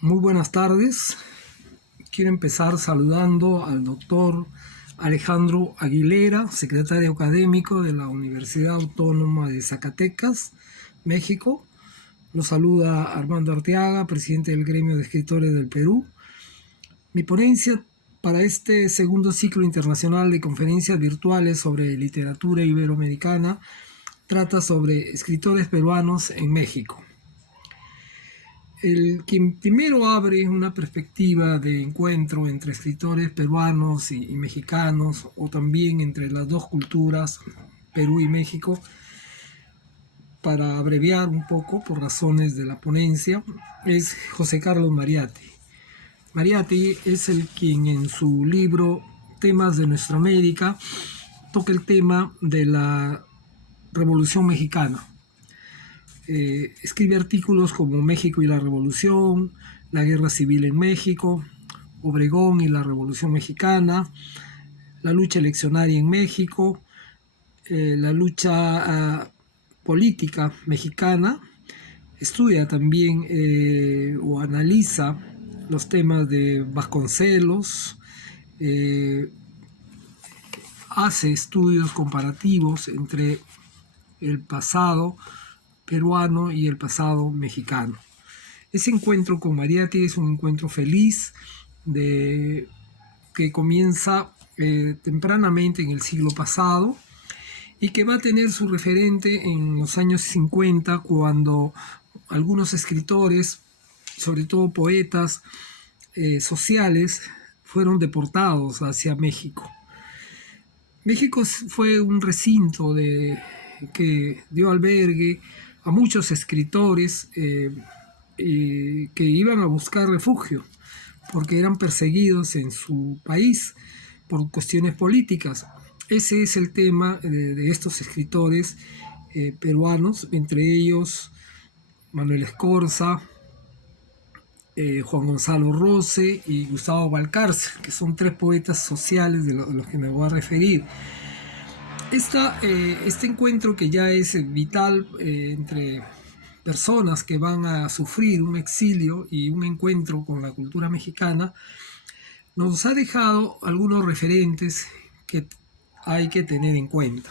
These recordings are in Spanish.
Muy buenas tardes. Quiero empezar saludando al doctor Alejandro Aguilera, secretario académico de la Universidad Autónoma de Zacatecas, México. Lo saluda Armando Arteaga, presidente del Gremio de Escritores del Perú. Mi ponencia para este segundo ciclo internacional de conferencias virtuales sobre literatura iberoamericana trata sobre escritores peruanos en México. Quien primero abre una perspectiva de encuentro entre escritores peruanos y mexicanos, o también entre las dos culturas, Perú y México, para abreviar un poco por razones de la ponencia, es José Carlos Mariátegui. Mariátegui es el quien en su libro Temas de Nuestra América toca el tema de la Revolución Mexicana. Escribe artículos como México y la Revolución, la Guerra Civil en México, Obregón y la Revolución Mexicana, la lucha eleccionaria en México, la lucha política mexicana. Estudia también o analiza los temas de Vasconcelos, hace estudios comparativos entre el pasado peruano y el pasado mexicano. Ese encuentro con Mariátegui es un encuentro feliz que comienza tempranamente en el siglo pasado y que va a tener su referente en los años 50, cuando algunos escritores, sobre todo poetas sociales, fueron deportados hacia México. México fue un recinto que dio albergue a muchos escritores que iban a buscar refugio porque eran perseguidos en su país por cuestiones políticas. Ese es el tema de estos escritores peruanos, entre ellos Manuel Escorza, Juan Gonzalo Rose y Gustavo Valcárcel, que son tres poetas sociales de los que me voy a referir. Este encuentro, que ya es vital entre personas que van a sufrir un exilio y un encuentro con la cultura mexicana, nos ha dejado algunos referentes que hay que tener en cuenta.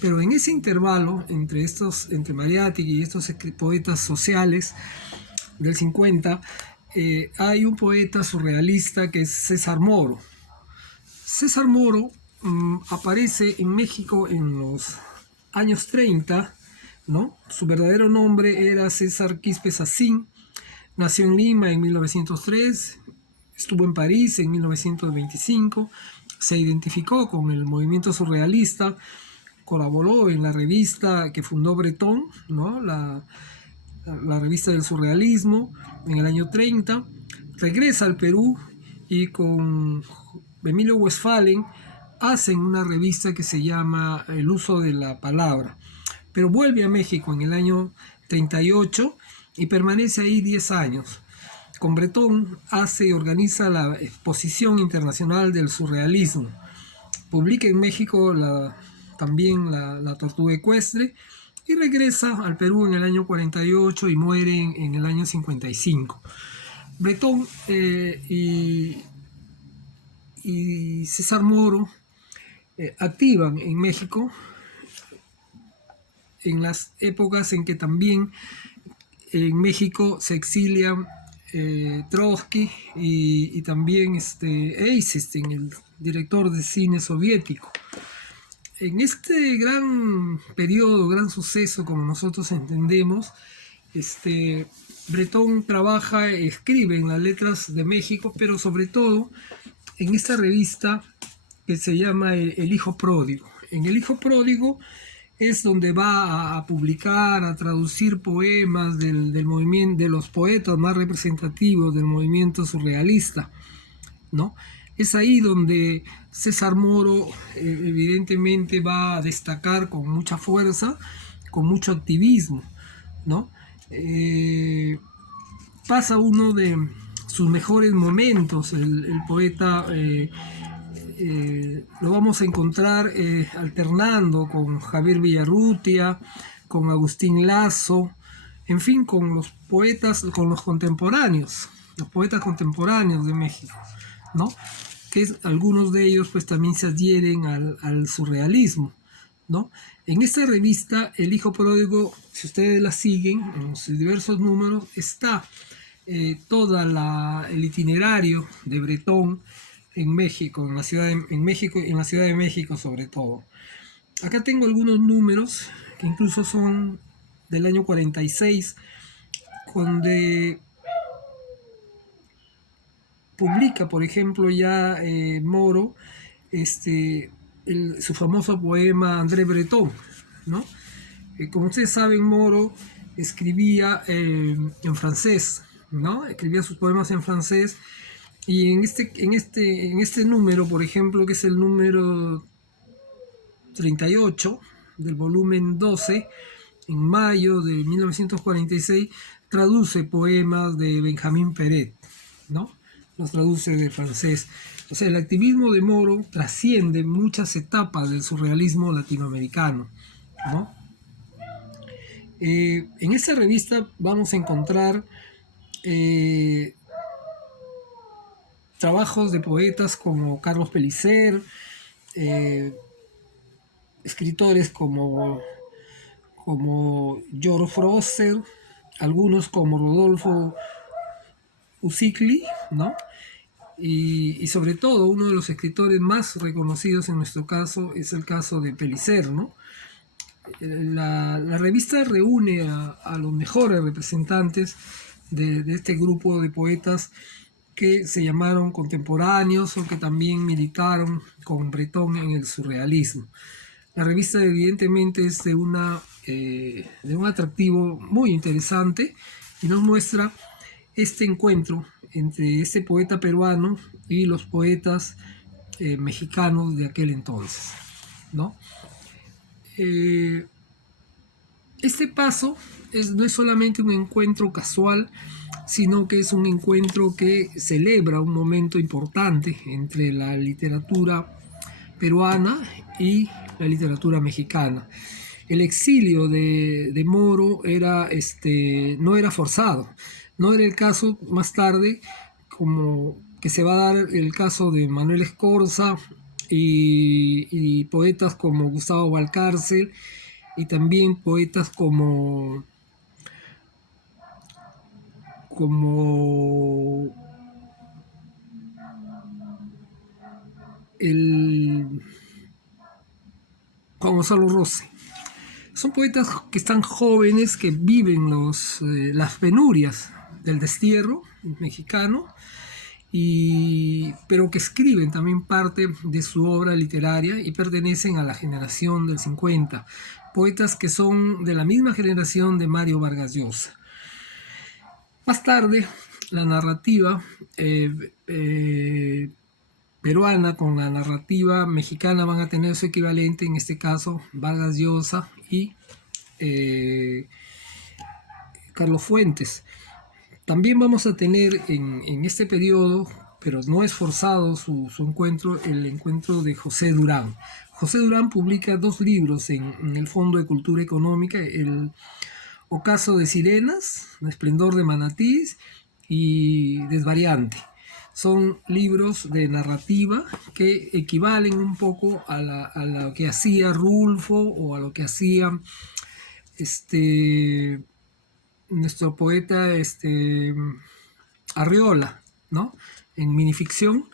Pero en ese intervalo entre Mariátegui y estos poetas sociales del 50, hay un poeta surrealista que es César Moro. César Moro aparece en México en los años 30, ¿no? Su verdadero nombre era César Quispe Sacín. Nació en Lima en 1903, estuvo en París en 1925, se identificó con el movimiento surrealista, colaboró en la revista que fundó Bretón, ¿no? la revista del surrealismo, en el año 30, regresa al Perú y con Emilio Westphalen hacen una revista que se llama El Uso de la Palabra, pero vuelve a México en el año 38 y permanece ahí 10 años. Con Bretón organiza la Exposición Internacional del Surrealismo, publica en México también la Tortuga Ecuestre y regresa al Perú en el año 48 y muere en el año 55. Bretón y César Moro activan en México en las épocas en que también en México se exilian Trotsky y también Eisenstein, el director de cine soviético. En este gran periodo, gran suceso, como nosotros entendemos, Bretón escribe en las letras de México, pero sobre todo en esta revista que se llama El Hijo Pródigo. En El Hijo Pródigo es donde va a publicar, a traducir poemas del movimiento, de los poetas más representativos del movimiento surrealista, ¿no? Es ahí donde César Moro evidentemente va a destacar con mucha fuerza, con mucho activismo, ¿no? Pasa uno de sus mejores momentos, el poeta lo vamos a encontrar alternando con Javier Villarrutia, con Agustín Lazo, en fin, con los poetas, con los contemporáneos, los poetas contemporáneos de México, ¿no? Que algunos de ellos pues también se adhieren al surrealismo, ¿no? En esta revista, El Hijo Pródigo, si ustedes la siguen, en sus diversos números, está todo el itinerario de Bretón en México, en la Ciudad de México sobre todo. Acá tengo algunos números que incluso son del año 46, donde publica, por ejemplo, ya Moro, su famoso poema André Breton, ¿no? Como ustedes saben, Moro escribía en francés, ¿no? Escribía sus poemas en francés, y en este número, por ejemplo, que es el número 38 del volumen 12, en mayo de 1946, traduce poemas de Benjamín Peret, ¿no? Los traduce del francés. O sea, el activismo de Moro trasciende muchas etapas del surrealismo latinoamericano, ¿no? En esta revista vamos a encontrar trabajos de poetas como Carlos Pellicer, escritores como George Froster, algunos como Rodolfo Ucigli, ¿no? Y sobre todo, uno de los escritores más reconocidos en nuestro caso es el caso de Pellicer, ¿no? La revista reúne a los mejores representantes de este grupo de poetas que se llamaron contemporáneos o que también militaron con Breton en el surrealismo. La revista evidentemente es de un atractivo muy interesante y nos muestra este encuentro entre este poeta peruano y los poetas mexicanos de aquel entonces, ¿no? Este paso no es solamente un encuentro casual, sino que es un encuentro que celebra un momento importante entre la literatura peruana y la literatura mexicana. El exilio de Moro no era forzado. No era el caso más tarde, como que se va a dar el caso de Manuel Escorza y poetas como Gustavo Valcárcel, y también poetas como Juan Gonzalo Rossi. Son poetas que están jóvenes, que viven las penurias del destierro mexicano, pero que escriben también parte de su obra literaria y pertenecen a la generación del 50. Poetas que son de la misma generación de Mario Vargas Llosa. Más tarde, la narrativa peruana con la narrativa mexicana van a tener su equivalente, en este caso Vargas Llosa y Carlos Fuentes. También vamos a tener en este periodo, pero no es forzado su encuentro, el encuentro de José Durán. José Durán publica 2 libros en el Fondo de Cultura Económica, el Ocaso de Sirenas, El Esplendor de Manatís y Desvariante. Son libros de narrativa que equivalen un poco a lo que hacía Rulfo o a lo que hacía nuestro poeta Arriola, ¿no? En minificción,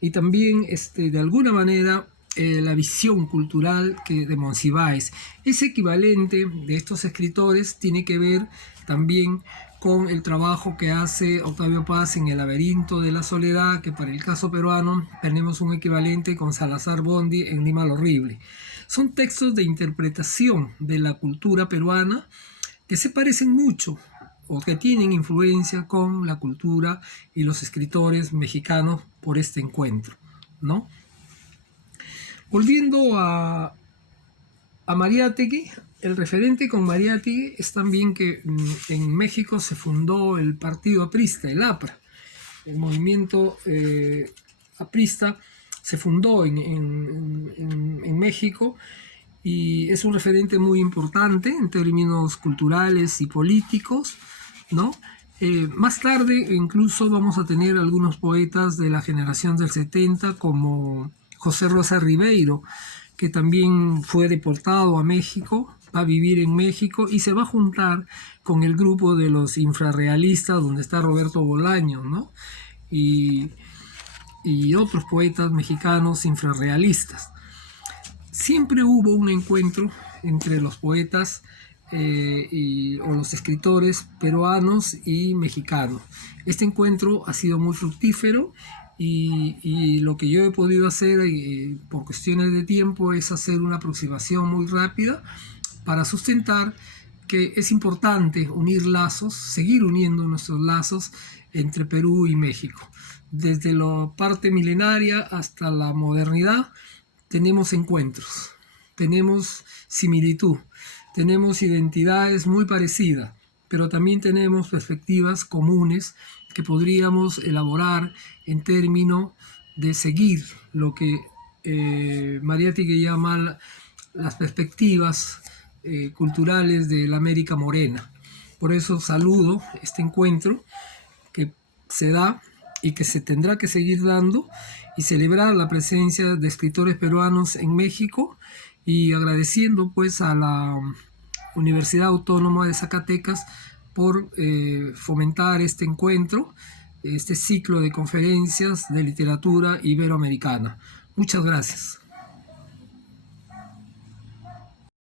y también de alguna manera la visión cultural de Monsiváis. Ese equivalente de estos escritores tiene que ver también con el trabajo que hace Octavio Paz en El laberinto de la soledad, que para el caso peruano tenemos un equivalente con Salazar Bondi en Lima lo horrible. Son textos de interpretación de la cultura peruana que se parecen mucho o que tienen influencia con la cultura y los escritores mexicanos por este encuentro, ¿no? Volviendo a Mariátegui, el referente con Mariátegui es también que en México se fundó el partido aprista, el APRA. El movimiento aprista se fundó en México y es un referente muy importante en términos culturales y políticos, ¿no? Más tarde incluso vamos a tener algunos poetas de la generación del 70 como José Rosa Ribeiro, que también fue deportado a México, va a vivir en México y se va a juntar con el grupo de los infrarrealistas donde está Roberto Bolaño, ¿no? Y, y otros poetas mexicanos infrarrealistas. Siempre hubo un encuentro entre los poetas o los escritores peruanos y mexicanos. Este encuentro ha sido muy fructífero y lo que yo he podido hacer por cuestiones de tiempo es hacer una aproximación muy rápida para sustentar que es importante unir lazos, seguir uniendo nuestros lazos entre Perú y México. Desde la parte milenaria hasta la modernidad tenemos encuentros, tenemos similitud, tenemos identidades muy parecidas, pero también tenemos perspectivas comunes que podríamos elaborar en términos de seguir lo que Mariátegui llama las perspectivas culturales de la América Morena. Por eso saludo este encuentro que se da y que se tendrá que seguir dando y celebrar la presencia de escritores peruanos en México y agradeciendo pues a la Universidad Autónoma de Zacatecas por fomentar este encuentro, este ciclo de conferencias de literatura iberoamericana. Muchas gracias.